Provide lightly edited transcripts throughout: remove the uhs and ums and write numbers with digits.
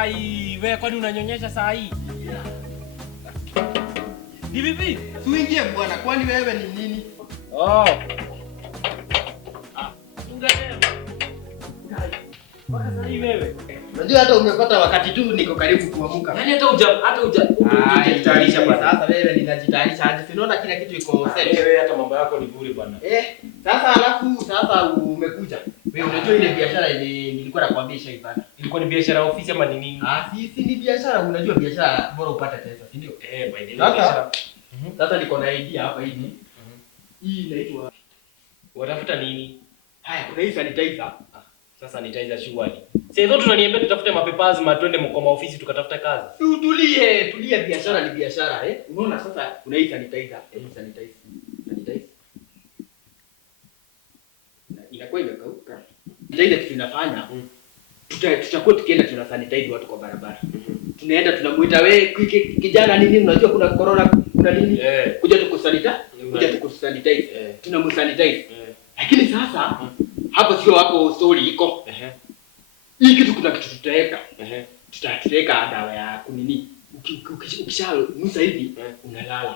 Ai, wewe kwani unanyonyesha saa hii? Ni vipi? Tuingie bwana, kwani wewe ni nini? Oh. Ungalia. Bwana sasa hivi wewe. Unajua hata umepata wakati tu niko karibu kuamka. Yaani hata hujajitayarisha bwana. Sasa wewe ninajitayarisha aje? Unaona kila kitu iko set. Wewe hata mambo yako ni bure bwana. Sasa umekuja. Wewe unajua ile biashara ile nilikuwa nakwambia ishaipata. Ilikuwa ni biashara ofisi ama ni nini? Si ni biashara, unajua biashara bora upate pesa, si ndio? By the way biashara. Sasa niko na idea hapa hivi. Hii inaitwa Watafuta nini? haya, kuna hii sanitizer. Sasa nitaiza shughuli. Sasa hizo tunaniambia tutafute mapepazi matwende kwa maofisi tukatafuta kazi. Tulia, biashara ni biashara Unaona sasa kuna hii sanitizer, sanitizer. Inakuwa imekauka. Ile kitu tunafanya, tutakuwa tukienda tuna sanitize watu kwa barabara. Tunaenda tunamuita wewe kijana nini unajua kuna corona kuna nini? Kuja tukusanitize. Tunamsanitize. Lakini sasa hapo sio hapo story iko. Hii kitu kuna kitu tutaweka. Tutaweka dawa ya kunini. Ukishanusa hivi unalala.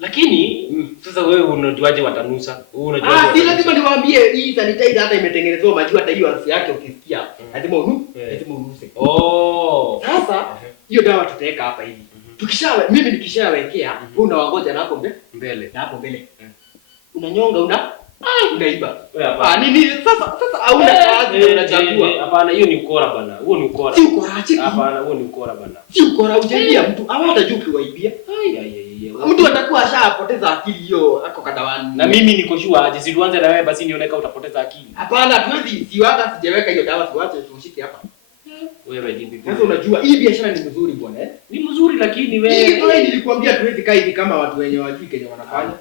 Lakini sasa wewe unajuaje watanusa? Wewe unajuaje? Si lazima niwaambie hii sanitizer hata imetengenezwa majua hata hiyo harufu yake ukisikia. Lazima unuse. Oh. Sasa hiyo dawa tutaweka hapa hivi. Mimi nikishawekea, wewe unawangoja na hapo mbele. Na hapo mbele. Unanyonga unaiba. Nini sasa hauna kazi unachagua. Hapana, hiyo ni ukora bwana. Huo ni ukora. Si ukora cheki. Hapana, huo ni ukora bwana. Si ukora hujaidia mtu. Hata juu ukiwaibia. Mtu atakuwa ashapoteza akili hiyo ako kadawani. Na mimi niko sure aje si tuanze na wewe basi nioneka utapoteza akili. Hapana, tuwezi siwaka sijaweka hiyo dawa siwache tushike hapa. Wewe jibi. Sasa unajua hii biashara ni mzuri bwana Ni mzuri lakini wewe. Hii nilikwambia tuwezi kaa hivi kama watu wenye wajui kenye wanafanya.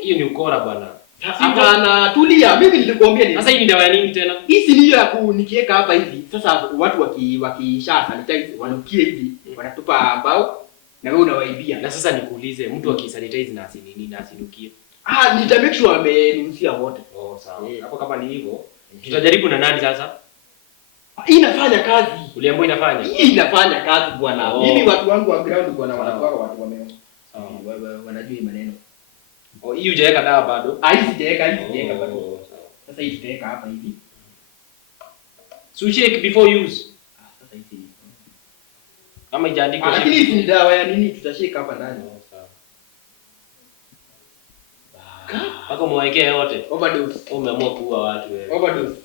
Hiyo ni ukora bwana. Hapana, tulia. Mimi nilikwambia ni. Sasa hii ni dawa ya nini tena? Hii si niyo ya nikiweka hapa hivi. Sasa watu wakisha sanitize wanukie hivi, wanatupa ambao na wewe unawaibia. Na sasa nikuulize, mtu akisanitize na asinini na asinukie. Nita make sure amenusia wote. Oh, sawa. Hapo kama ni hivyo, tutajaribu na nani sasa? Hii inafanya kazi. Uliambiwa inafanya? Hii inafanya kazi bwana. Mimi watu wangu wa ground bwana wanakuwa watu wameo. Wanajua maneno. Hii hujaweka dawa bado? Hii sijaweka bado. Sasa hii tutaweka hapa hivi. So shake before use. Sasa hivi. Kama ijaandikwa shake. Lakini hizi ni dawa ya nini tutashika hapa ndani? Sawa. Paka muwekee yote. Overdose. Umeamua kuua watu wewe. Overdose.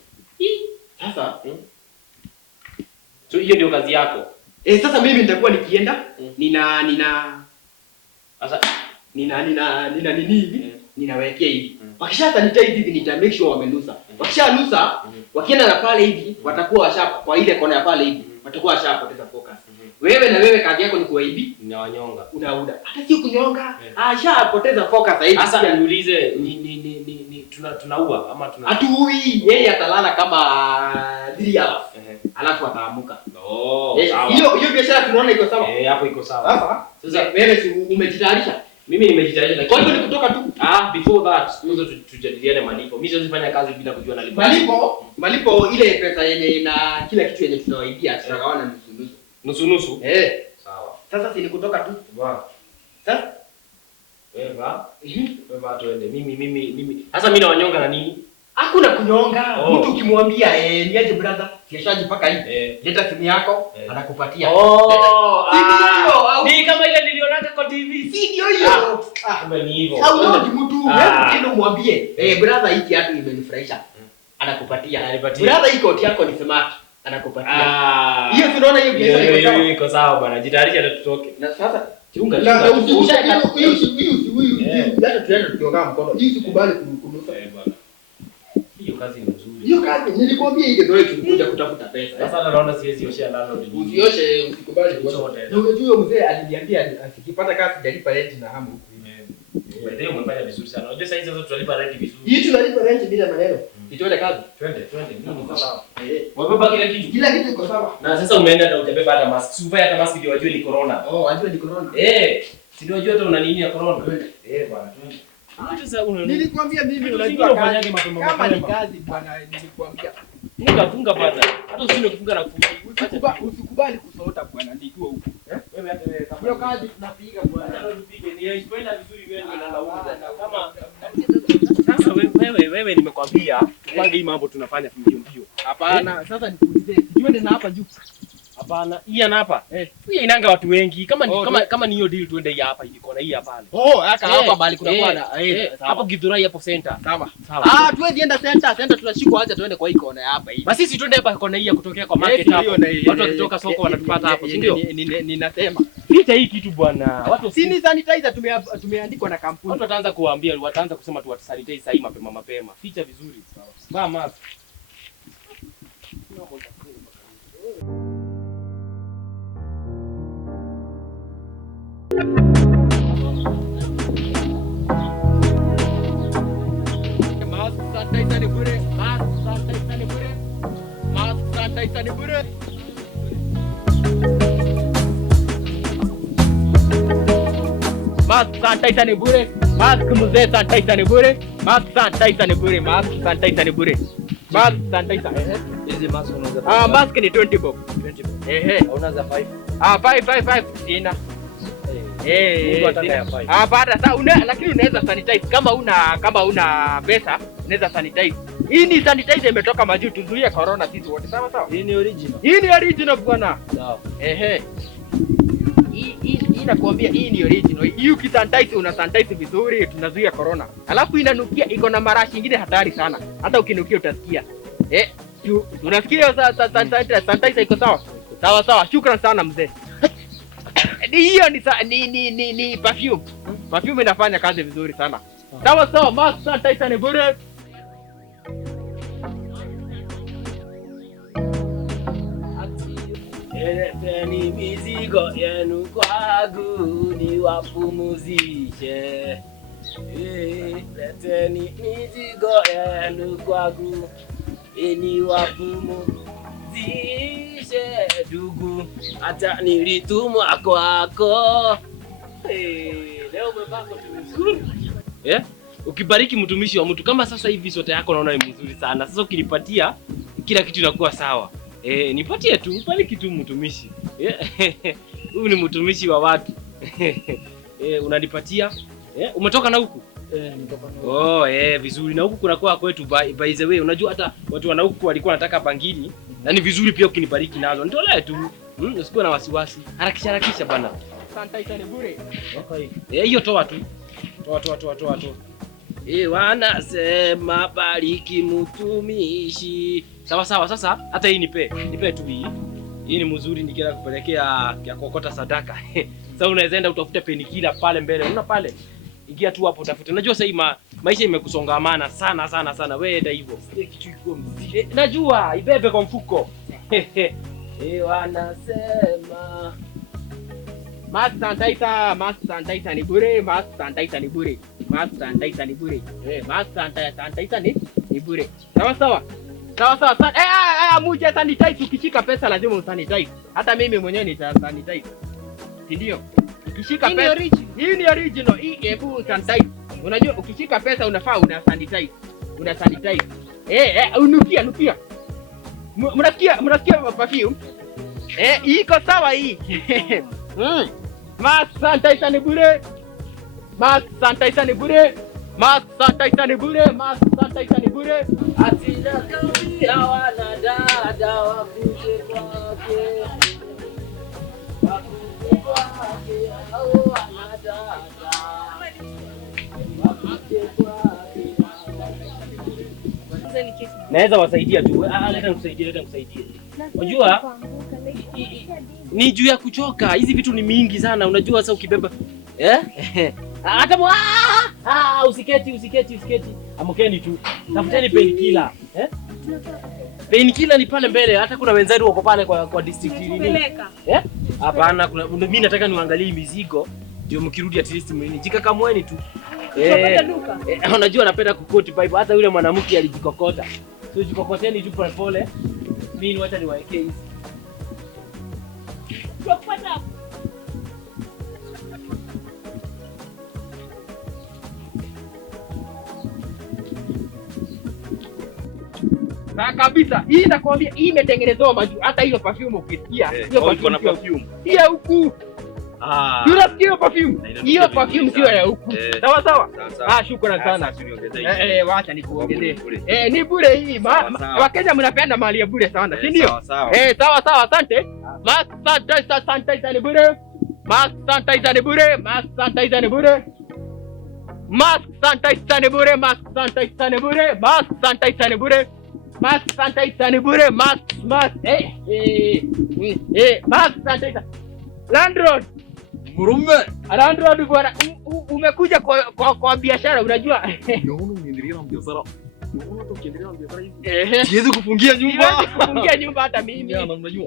Sasa, so hiyo ndio kazi yako. Sasa mimi nitakuwa nikienda sasa nini hivi? Ninawekea hivi. Wakisha sanitize hivi nita make sure wamenusa. Wakishanusa, wakienda na pale hivi, watakuwa kwa ile kona ya pale hivi, watakuwa washapoteza focus. Wewe kazi yako ni kuwaibi, ninawanyonga. Unauda. Hata sio kunyonga. Ashapoteza focus hivi. Sasa niulize tunaua ama Hatuui. Yeye atalala kama 3 hours. Alafu ataamuka. Sawa. Hiyo biashara tunaona iko sawa. Hapo iko sawa. Sasa wewe umejitayarisha? Mimi nimejitayarisha lakini kwa hiyo ni kutoka tu. Before that, kwanza tujadiliane malipo. Mimi siwezi fanya kazi bila kujua nalipo. Malipo ile pesa yenye na kila kitu yenye tunawaibia tutagawana nusu. Sawa. Sasa si ni kutoka tu. Sasa wewe tuende. Mimi. Sasa mimi nawanyonga na nini? Hakuna kunyonga. Mtu ukimwambia niaje brother, siashaji paka hivi. Leta simu yako, anakupatia. Ni kama ile nilionaka kwa TV. Si ndio hiyo. Kumbe ni hivyo. Au mtu wewe ndio mwambie, brother hiki hatu imenifurahisha. Anakupatia. Brother hii koti yako ni smart. Anakupatia. Hiyo tunaona hiyo biashara iko sawa bwana. Jitayarisha hata tutoke. Na sasa chunga. Hata tuende tukiongea mkono. Hii sikubali kunusa. Bwana. Hiyo kazi ni nzuri. Hiyo kazi nilikwambia ile ndio tulikuja kutafuta pesa. Sasa naona siwezi oshea landlord. Usioshe, usikubali kuosha. Na unajua mzee aliniambia asikipata kazi sijalipa rent na hamu huku. Wewe umefanya vizuri sana. Unajua sasa hizo tunalipa rent vizuri. Hii tunalipa rent bila maneno. Tuende kazi. Twende. Mimi niko sawa. Wabeba kila kitu. Kila kitu iko sawa. Na sasa umeenda na hujabeba hata mask. Si uvae hata mask ndio wajue ni corona. Wajue ni corona. Si ndio wajue hata una nini ya corona. Bwana, twende. Nilikwambia mimi unajua kazi. Kama ni kazi bwana nilikwambia. Funga bwana. Hata usinde kufunga na kufunga. Usikubali kusota bwana nikiwa huko. Wewe hata wewe hiyo kazi tunapiga bwana. Tupige ni isipoenda vizuri wewe ndio unalaumu. Kama sasa wewe nimekwambia tupange hii mambo tunafanya mbio. Hapana, sasa nikuulize. Tuende na hapa juu. Hapana, hii ana hapa. Hii inanga watu wengi. Kama ni hiyo deal tuende hii hapa hivi kona hii hapa pale. Hapa bali kuna bwana. Hapo Githurai hapo center. Sawa. Tuwezi enda center. Center tunashikwa acha tuende kwa hii kona hapa hivi. Basi sisi tuende hapa kona hii ya kutokea kwa market hapo. Watu wakitoka soko wanatupata hapo, si ndio? Ninasema. Vita hii kitu bwana. Watu si ni sanitizer tumeandikwa na kampuni. Watu wataanza kuambia, wataanza kusema tu sanitize sasa hii mapema. Ficha vizuri. Sawa. Mama. Sanitizer ni bure. Sanitizer ni bure. Sanitizer ni bure. Sanitizer ni bure. Mzee sanitizer ni bure. Sanitizer ni bure. Sanitizer ni bure. Sanitizer. Hizi mask unaweza. Mask ni 20 bob. 20 bob. Unaweza 5. 5 sina. Baada sasa lakini unaweza sanitize kama una pesa unaweza sanitize. Hii ni sanitizer imetoka majuu tuzuie corona sisi wote. Sawa. Hii ni original. Hii ni original bwana. Sawa. Hii nakwambia hii ni original. Hii ukisanitize una sanitize vizuri tunazuia corona. Alafu inanukia iko na marashi nyingine hatari sana. Hata ukinukia utasikia. Unasikia sanitizer iko sawa? Sawa. Shukrani sana mzee. Hiyo ni perfume. Perfume inafanya kazi vizuri sana. Sawa, mask sanitizer ni bure. Leteni mizigo yenu kwangu niwapumzishe. Leteni mizigo yenu kwangu niwapumzishe. Ndugu, hata nilitumwa kwako. Leo umepako tu vizuri. Ukibariki mtumishi wa mtu kama sasa hivi sote yako naona ni mzuri sana. Sasa ukinipatia kila kitu inakuwa sawa. Nipatie tu, ubariki tu mtumishi. Huyu ni mtumishi wa watu. Unanipatia? Umetoka na huku? Nimetoka na huku. Vizuri. Na huku kuna kwa kwetu by the way, unajua hata watu wana huku walikuwa wanataka bangili. Na ni vizuri pia ukinibariki nazo. Nitolee tu. Usikuwe na wasiwasi. Harakisha bana. Sanitizer ni bure. Okay. Hiyo toa tu. Toa. Wanasema bariki mtumishi. Sawa. Sasa hata hii nipe tu hii. Hii ni mzuri nikienda kupelekea ya kokota sadaka. Sasa unaweza enda utafute penikila pale mbele. Unaona pale? Ingia tu hapo utafute. Unajua sasa maisha imekusongamana sana. Wewe enda hivyo. Sije kitu iko mzee. Najua ibebe kwa mfuko. Wanasema mask sanitizer ni bure. Sanitizer ni bure. Sawa. Muje sanitize, ukishika pesa lazima usanitize. Hata mimi mwenyewe nitasanitize. Si ndio? Ukishika pesa. Hii ni original. Hii hebu sanitize. Unajua ukishika pesa unafaa una sanitize. Unukia. Mnasikia perfume? Iko sawa hii. Mask sanitizer ni bure. Sanitizer ni bure. Atina kambia wanadada wakuje kwake. Wanadada wakuje kwake. Naweza wasaidia tu. Leta nikusaidie. Unajua ni juu ya kuchoka. Hizi vitu ni mingi sana. Unajua sasa ukibeba hata usiketi. Amkeni tu. Tafuteni painkiller. Painkiller ni pale mbele. Hata kuna wenzao wako pale kwa district nini. Hapana, mimi nataka niangalie mizigo ndio mkirudi at least jikakamweni tu. Unajua napenda kukoti pipe. Hata yule mwanamke alijikokota. So jikokoteni tu pole. Mimi niwacha niwaekee hizi. Kabisa. Hii nakwambia hii imetengenezwa majuu. Hata hiyo perfume ukisikia. Hiyo perfume. Hiyo huku. Unasikia hiyo perfume? Hiyo perfume sio ya huku. Sawa sawa? Shukrani sana. Wacha nikuongezee. Ni bure hii. Wakenya mnapenda mali ya bure sana, si ndio? Sawa sawa, asante. Mask sanitizer ni bure. Mask sanitizer ni bure. Mask sanitizer ni bure. Mask sanitizer ni bure. Mask sanitizer ni bure. Mask sanitizer ni bure. Mask sanitizer ni bure. Mask. Mask sanitizer. Landlord. Murume. Landlord bwana, umekuja kwa biashara unajua. Naona unaendelea na biashara. Naona ukiendelea na biashara hivi. Siwezi kufungia nyumba. Siwezi kufungia nyumba hata mimi. Unajua.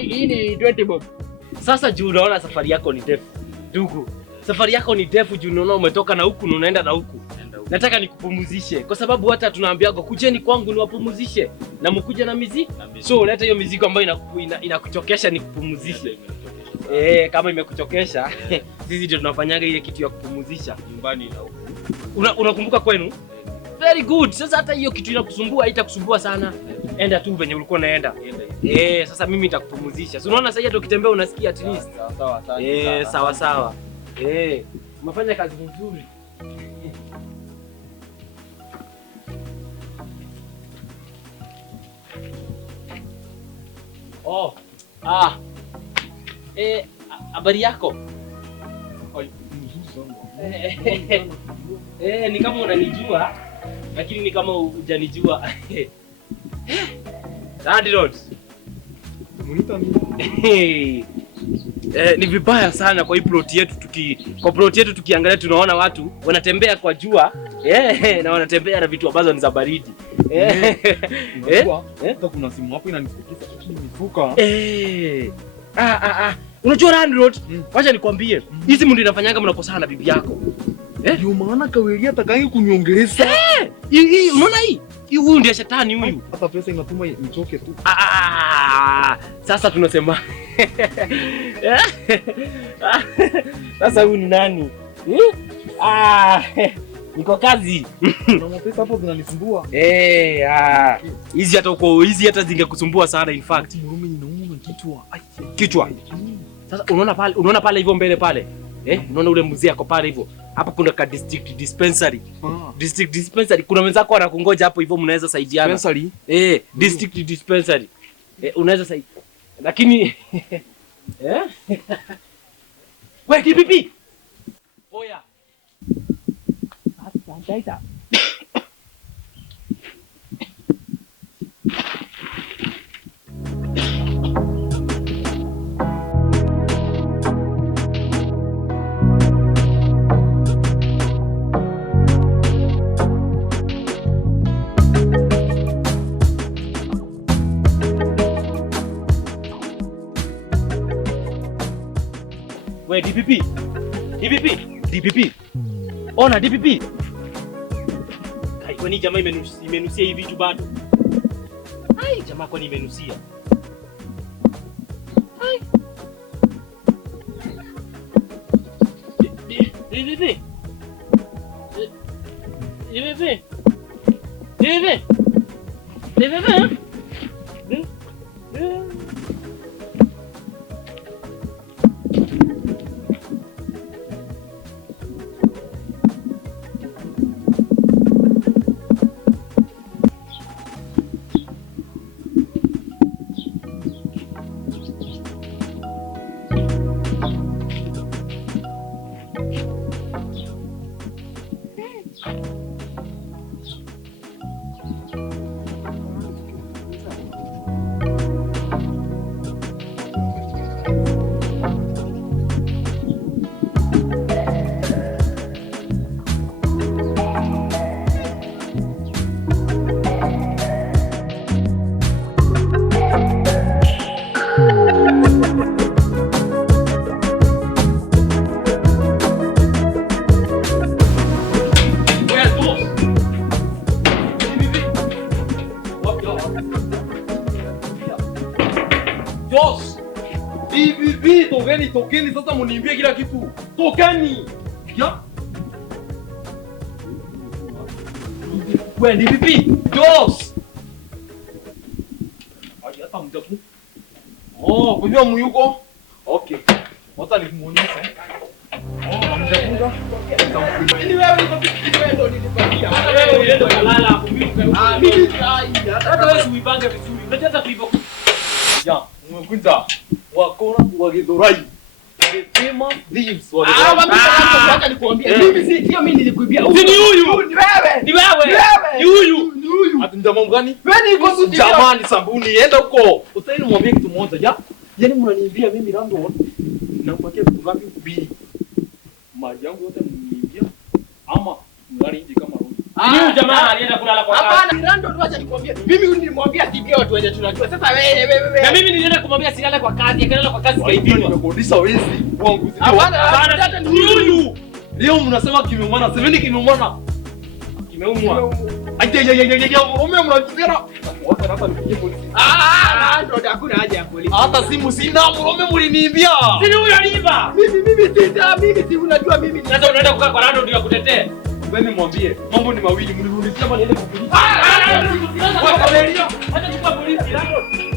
Hii ni 20 bob. Sasa juu unaona safari yako ni ndefu. Ndugu, safari yako ni ndefu juu unaona umetoka na huku na unaenda na huku. Nataka nikupumuzishe kwa sababu hata tunaambiaga kujeni kwangu niwapumuzishe na mkuja na mizigo. So unaleta hiyo mizigo ambayo inakuchokesha nikupumuzishe. Kama imekuchokesha sisi ndio tunafanyaga ile kitu ya kupumuzisha nyumbani na huko. Unakumbuka kwenu? Very good. Sasa hata hiyo kitu inakusumbua haitakusumbua sana. Enda tu venye ulikuwa unaenda. Sasa mimi nitakupumuzisha. So unaona sasa hata ukitembea unasikia at least. Sawa sawa. Umefanya kazi nzuri. Habari yako? Ni kama unanijua lakini ni kama hujanijua. Ni vibaya sana kwa hii plot yetu tukiangalia tunaona watu wanatembea kwa jua na wanatembea na vitu ambazo ni za baridi. Hata kuna simu hapo inanifukiza mifuka. Unajua landlord, wacha nikwambie. Hizi mtu inafanyanga mnakosana na bibi yako. Ndio maana kawelia atakangi kuniongeleza. Hii unaona hii? Huyu ndiye shetani huyu. Hata pesa inatuma nichoke tu. Sasa tunasema. Sasa huyu ni nani? Niko kazi. Na mapesa hapo zinanisumbua. Hizi hata zingekusumbua sana in fact. Murume ninauma Kichwa. Sasa unaona pale hivyo mbele pale? Unaona ule mzee ako pale hivyo. Hapa kuna ka district dispensary. District dispensary. Kuna wenzako wanakungoja hapo hivyo mnaweza saidiana. Dispensary? District dispensary. Unaweza saidia. Lakini wewe kipipi. Oya. Sasa we DPP. Ona DPP. Kwani jamaa imenusia hivi vitu bado? Jamaa kwani imenusia? DPP. Hivi tokeni sasa muniambie kila kitu. Tokeni. Ya? Wewe ni vipi? Dos. Aje hata mtafu. Oh, kujua muyuko? Okay. Wacha nikuonyeshe. Oh, mtafunga. Ni wewe ndio nilikwambia. Wewe uende kulala hapo mimi. Mimi Hata wewe uipange vizuri. Unajua hata kuiba. Ya, mwekunza. Wakora wa Githurai. Sema thieves wa Githurai. wacha nikwambie. Mimi si sio mimi nilikuibia. Si ni huyu. Ni wewe. Ni wewe. Ni huyu. Ni huyu. Ati ndio mambo gani? Wewe ni kosu Jamani Sambuni, enda huko. Utaini mwambie kitu moja, ya? Yaani mnaniambia mimi landlord nakupatia vitu ngapi mbili. Mali yangu yote mniibia ama mlali nje kama rudi. Huyu jamaa alienda kulala kwa kazi. Hapana, Rando wacha nikwambie. Mimi nilimwambia sibia watu wenye tunajua. Sasa wewe. Na mimi nilienda kumwambia silale kwa kazi, akalala kwa kazi Kwa hivyo kaibiwa. nimekodisha wezi wangu. Hapana, Hapana, ni huyu. Leo mnasema kimeumana, semeni kimeumana. Kimeumwa. Aje, mume mnajizera. Wacha hata nipigie polisi. Rando hakuna haja ya polisi. Hata simu sina, mume mliniibia. Si ni huyu aliiba. Mimi si unajua mimi. Sasa unaenda kukaa kwa Rando ndio akutetee. Wewe mwambie, mambo ni mawili, mnirudishia ama niende kwa polisi. Wacha chukua polisi Rando.